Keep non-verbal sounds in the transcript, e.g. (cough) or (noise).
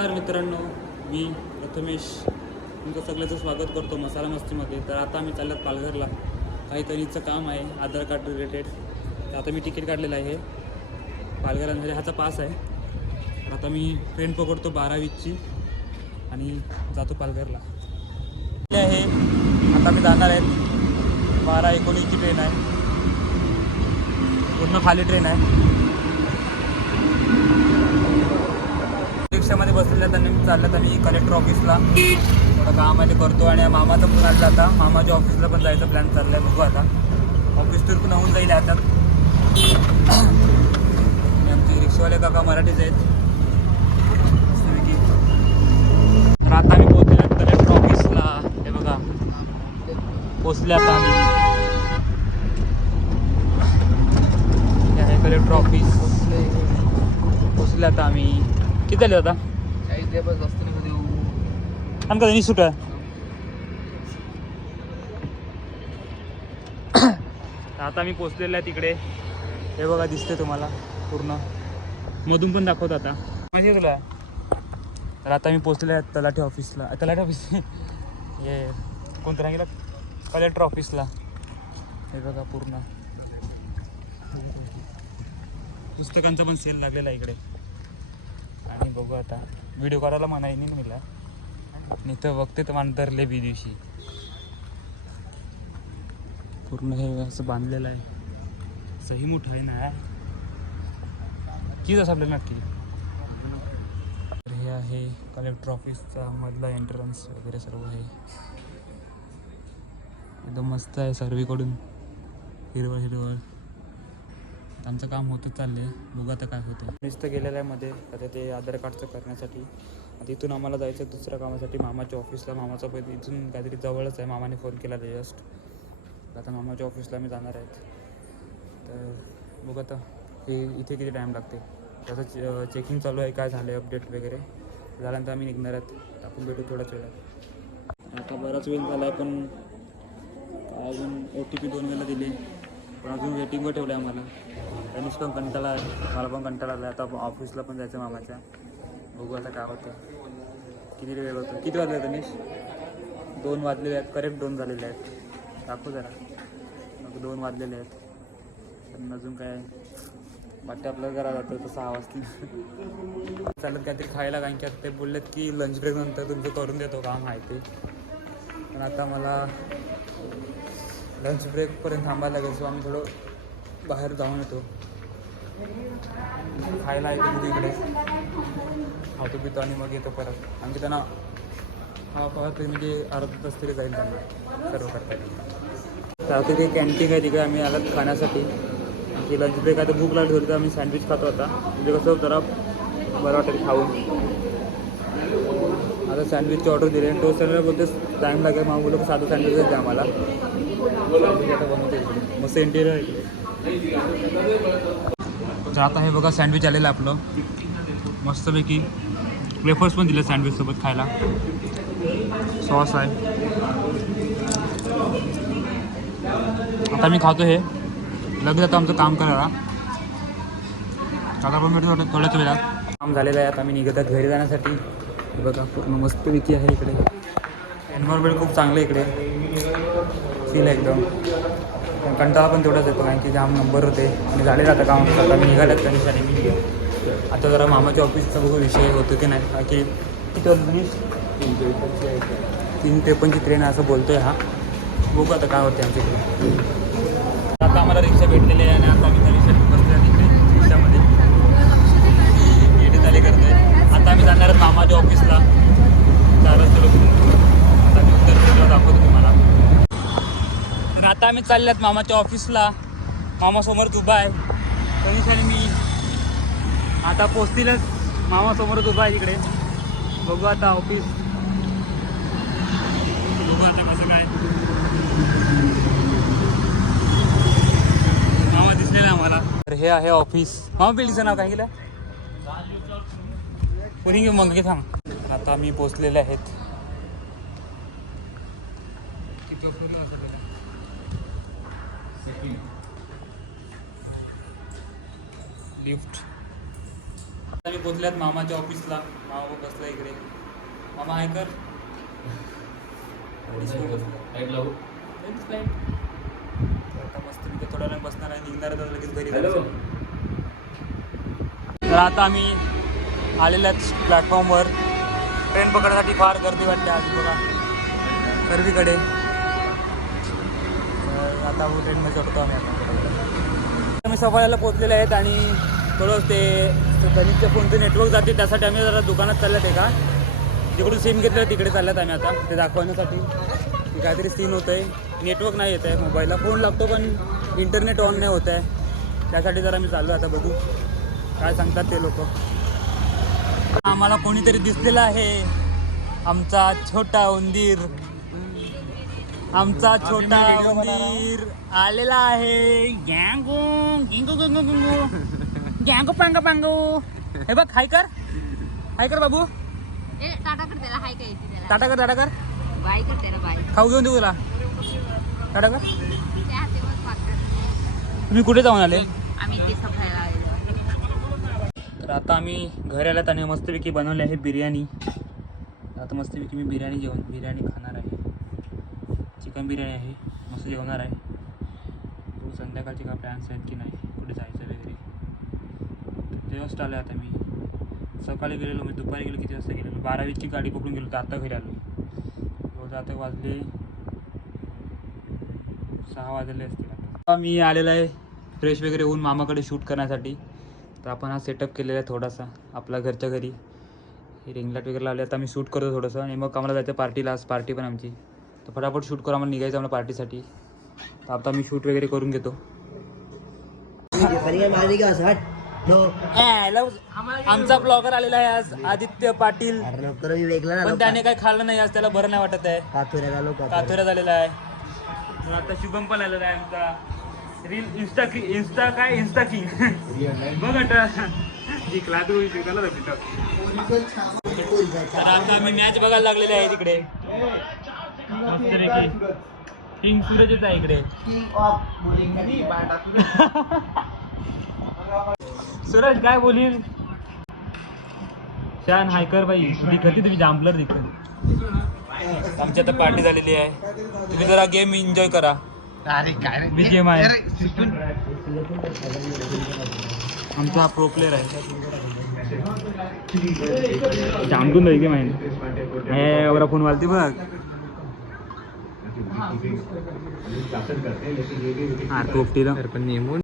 नमस्कार मित्रांनो मी प्रथमेश. तुमचं सगळ्याचं स्वागत करतो मसाला मस्तीमध्ये. तर आता आम्ही चालल्यात पालघरला. काहीतरीचं काम आहे आधार कार्ड रिलेटेड तर आता मी तिकीट काढलेलं आहे. पालघर म्हणजे ह्याचा पास आहे. तर आता मी ट्रेन पकडतो बारावीची आणि जातो पालघरला. आहे. आता मी जाणार आहे. बारा एकोणीसची ट्रेन आहे. पूर्ण खाली ट्रेन आहे. रिक्षामध्ये बसलेल्या त्यांनी मी चाललं मी कलेक्टर ऑफिसला थोडं काम आहे ते करतो आणि मामाचा फोन आला आता. मामाच्या ऑफिसला पण जायचा प्लॅन चालला आहे बघू आता. ऑफिस टूर पण होऊन जाईल आता. आमचे रिक्षावाले काका मराठीच आहेत. तर आता आम्ही पोहोचले कलेक्टर ऑफिसला हे बघा. पोचले आता आम्ही हे आहे कलेक्टर ऑफिस पोचले आता आम्ही किती आले आता आणि कधी नाही सुट? आता मी पोचलेलो आहे तिकडे. हे बघा दिसते तुम्हाला पूर्ण. मधून पण दाखवत आता. माहिती आहे तुला? तर आता मी पोचलेलो आहे तलाठी ऑफिसला. तलाठी ऑफिस? (laughs) हे कोणतं राहिलं कलेक्टर ऑफिसला. हे बघा पूर्ण. पुस्तकांचा पण सेल लागलेला आहे इकडे. बघू आता. व्हिडिओ करायला म्हणाय नाही मला. आणि तर बघते तर मान धरले बी दिवशी. पूर्ण हे असं बांधलेलं आहे. सही मोठं आहे ना. किती असं आपल्याला नक्की. तर हे आहे कलेक्टर ऑफिसचा मधला एंट्रन्स वगैरे सर्व आहे. एकदम मस्त आहे सर्वीकडून. हिरवळ हिरवळ आमचं काम होतच चाललंय. बघू आता काय होतं नुसतं गेलेलं आहे मध्ये आता ते आधार कार्डचं करण्यासाठी आता इथून आम्हाला जायचं आहे दुसऱ्या कामासाठी मामाच्या ऑफिसला. मामाचा पण इथून काहीतरी जवळच आहे. मामाने फोन केला जस्ट आता मामाच्या ऑफिसला मी जाणार आहेत तर बघू आता हे इथे किती टाईम लागते. त्याचं चेकिंग चालू आहे. काय झालं आहे अपडेट वगैरे. झाल्यानंतर आम्ही निघणार आहेत. आपण भेटू थोड्याच वेळात. आता बराच वेळ झाला आहे पण अजून ओ टी पी दोन वेळेला दिली. पण अजून वेटिंगवर ठेवलं आहे आम्हाला. त्यांनीच पण कंटाळा आहे मला पण कंटाळा आला आता ऑफिसला पण जायचं मामाच्या. बघू आता काय होतं किती वेळ होतं किती वाजले तनिष दोन वाजलेले आहेत. करेक्ट दोन झालेले आहेत. दाखवू जरा. मग दोन वाजलेले आहेत. पण अजून काय? वाटतं आपल्याला जरा जातं तर सहा वाजता चालत काहीतरी खायला कारण की आता ते बोललेत की लंच ब्रेक नंतर तुमचं करून देतो काम आहे ते पण आता मला लंच ब्रेकपर्यंत थांबायला लागेल सो आम्ही थोडं बाहेर जाऊन येतो. खायला येतो इकडे. खातो पितो आणि मग येतो परत. आणखी त्यांना हा पाहतो म्हणजे अर्धा तास तरी जाईल त्यांना. सर्व करता तर आता ते कॅन्टीन आहे तिकडे आम्ही आलात खाण्यासाठी. लंच ब्रेक आता भूक लागली होती तर आम्ही सँडविच खातो आता. म्हणजे कसं जरा बरं वाटेल खाऊन. आता सँडविचची ऑर्डर दिली. आणि तो सँडविच बोलते टाईम लागेल. मग बोलतो साधं सँडविच द्या आम्हाला. मस्त इंटेरियर आहे. तर आता हे बघा सँडविच आलेलं आपलं. मस्तपैकी. वेफर्स पण दिले सँडविचसोबत खायला. सॉस आहे. आता मी खातो हे. लगेच आता आमचं काम करायला आता पण भेटतो थोड्याच वेळात. काम झालेलं आहे. आता मी निघत आहे घरी जाण्यासाठी. हे बघा पूर्ण मस्तपैकी आहे इकडे. एन्व्हायरमेंट खूप चांगलं आहे इकडे. फील आहे एकदम. पण कंटाळा पण तेवढाच येतो कारण की जाम नंबर होते. आणि झाले जातं काम आता मी निघाल्यात त्यांच्यासाठी आता जरा मामाच्या ऑफिसचा बघू विषय होतो की नाही. कारण की किती वाजता तीन त्रेपन्नची ट्रेन असं असं बोलतोय हा. बघू आता काय होते आमच्या इकडे आता आम्हाला रिक्षा भेटलेली आहे आणि आता आम्ही त्या रिक्षात बसलो आहे तिकडे रिक्षामध्ये येणे चाले करतोय आता आम्ही जाणार आहोत मामाच्या ऑफिसला चारच किलो आता मी उत्तर प्रदेशला दाखवतो तुम्हाला तर आता आम्ही चालल्यात मामाच्या ऑफिसला. मामासमोरच उभा आहे. तनिष आणि मी आता पोचतीलच. मामासमोरच उभा आहे इकडे बघू आता ऑफिस. बघू आता कसं काय. मामा दिसलेला आहे आम्हाला. तर हे आहे ऑफिस. मामा बिल्डिंगचं नाव काय केलं? कोणी घेऊ मग सांग आता आम्ही पोचलेले आहेत. लिफ्ट. आम्ही पोचल्यात मामाच्या ऑफिसला. मामा बसला इकडे. मामा हाय कर. आता मस्त मी थोड्या वेळ बसणार आहे. निघणार तर लगेच घरी. तर आता आम्ही आलेल्याच प्लॅटफॉर्मवर ट्रेन पकडण्यासाठी फार गर्दी वाटते आज बघा. सर्वीकडे तर आता ट्रेनमध्ये चढतो आम्ही आता. आम्ही सफाळ्याला पोहोचलेले आहेत आणि थोडं ते गणितच्या कोणते नेटवर्क जाते त्यासाठी आम्ही जरा दुकानात चालल्यात एका. जिकडून सिम घेतलं तिकडे चालल्यात आम्ही आता. ते दाखवण्यासाठी. की काहीतरी सीन होतं आहे नेटवर्क नाही येत आहे मोबाईलला फोन लागतो पण इंटरनेट ऑन नाही होत आहे. त्यासाठी जरा मी चाललो आता बघू. काय सांगतात ते लोक. आम्हाला कोणीतरी दिसलेलं आहे. आमचा छोटा उंदीर. आमचा छोटा उंदीर आलेला आहे. गँगो गिंगो गिंगो गिंगो. गँगो पांगो पांगो. हे बघ हाय कर. हाय कर बाबू. टाटा कर त्याला. हाय त्याला. टाटा कर टाटा कर. बाय कर त्याला बाय. खाऊ घेऊन देऊ तुला. टाटा कर. तुम्ही कुठे जाऊन आले? आम्ही ते तर आता आम्ही घरी आल्यात आणि मस्तपैकी बनवली आहे बिर्याणी. आता मस्तपैकी मी बिर्याणी जेवण बिर्याणी खाणार आहे. चिकन बिर्याणी आहे. मस्त जेवणार आहे. बघू संध्याकाळचे काय प्लॅन्स आहेत की नाही? कुठे जायचं वगैरे? तर जस्ट आलो आता मी? सकाळी गेलेलो मी दुपारी गेलो किती वाजता गेलेलो? बारावीची गाडी पकडून गेलो तर आता घरी आलो रोज आता वाजले सहा वाजले असतील आता. मी आलेलो आहे फ्रेश वगैरे होऊन मामाकडे शूट करण्यासाठी. तर आपण हा सेटअप केलेला आहे थोडासा आपल्या घरच्या घरी. हे रिंगलाट वगैरे लावले आता आम्ही शूट करतो थोडंसं. आणि मग आम्हाला जायचं पार्टीला आज पार्टी पण आमची. तर फटाफट शूट करू आम्हाला निघायचं आम्हाला पार्टीसाठी. तर आता मी शूट वगैरे करून घेतो. का आमचा ब्लॉगर आलेला आहे आज आदित्य पाटील. पण त्याने काही खाल्लं नाही आज त्याला बरं नाही वाटत आहे. कातोऱ्या झालेला आहे. आता शुभम पण आलेला आहे आमचा. रील इन्स्टा की इन्स्टा काय? इन्स्टा किंग बघ जिंकला तू जिंकला तर आता आम्ही मॅच बघायला लागलेले आहे तिकडे. किंग सूरजच आहे इकडे सूरज काय बोलील? छान हायकर बाई दिखती तुम्ही जांभलर दिखत. आमची आता पार्टी झालेली आहे. तुम्ही जरा गेम एन्जॉय करा. अरे काय मी गेम आहे. आमचा हा प्रो प्लेअर आहे जाईल गेम आहे. एवढा फोन वालते बघ. हा नेमून